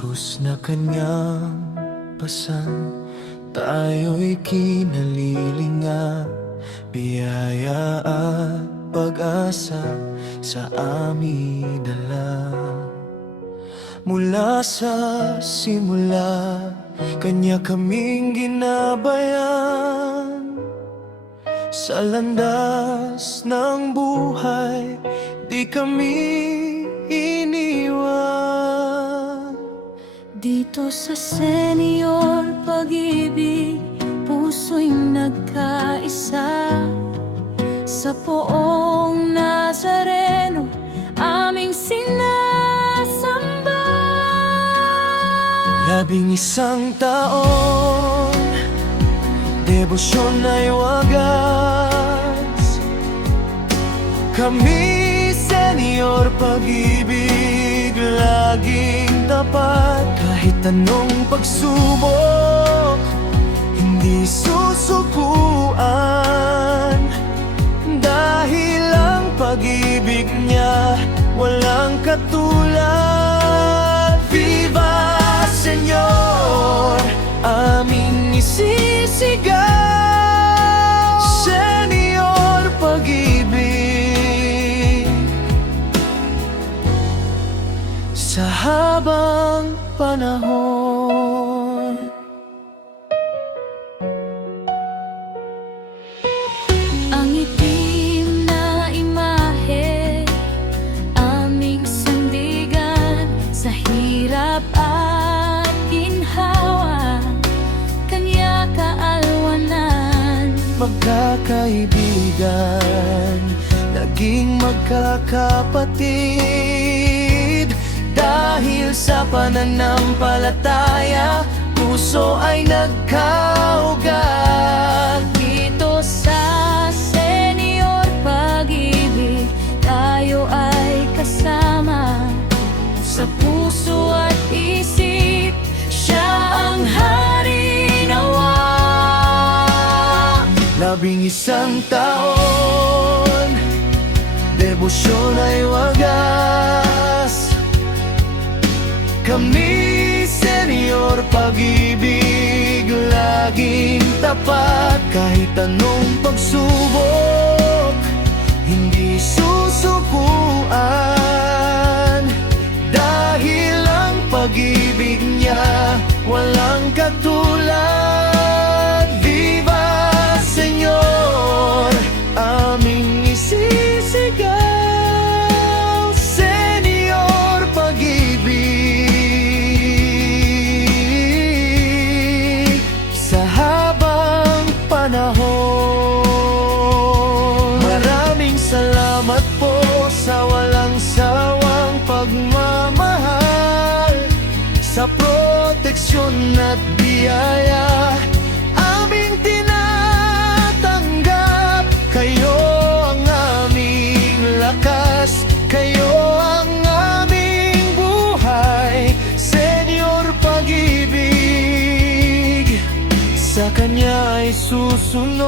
krus na kanyang pasan, tayo'y kinalilinga. Biyaya at pag-asa sa amin dala. Mula sa simula, kanya kaming ginabayan. Sa landas ng buhay, di kami iniwan. Dito sa Senior Pag-ibig, puso'y nagkaisa. Sa Poong Nazareno, aming sinasamba. 11 taon, debosyon ay wagas. Kami Senior Pag-ibig, laging tapat. Kahit anong pagsubok, hindi susukuan. Dahil ang pag-ibig niya walang katulad. Viva Senyor, aming isisigaw. Senior Pag-ibig, sa habang panahon. Ang itim na imahe, aming sandigan. Sa hirap at ginhawa, kanya kaalwanan. Magkakaibigan, naging magkakapatid. Dahil sa pananampalataya, puso ay nagkaugat. Dito sa Senior Pag-ibig, tayo ay kasama. Sa puso at isip, siya ang hari nawa. 11 taon, debosyon ay wagas. Kami Senior Pag-ibig, laging tapat. Kahit anong pagsubok, hindi susukuan. Dahil ang pag-ibig niya walang katulad. Viva Senyor, aming isisigaw. Senior Pag-ibig, sa habang panahon. Maraming salamat po sa walang sawang pagmamahal, sa proteksyon at biyaya aming tinatanggap. Kayo ang aming lakas, kayo ang aming buhay. Senior Pag-ibig, sa kanya ay susunod.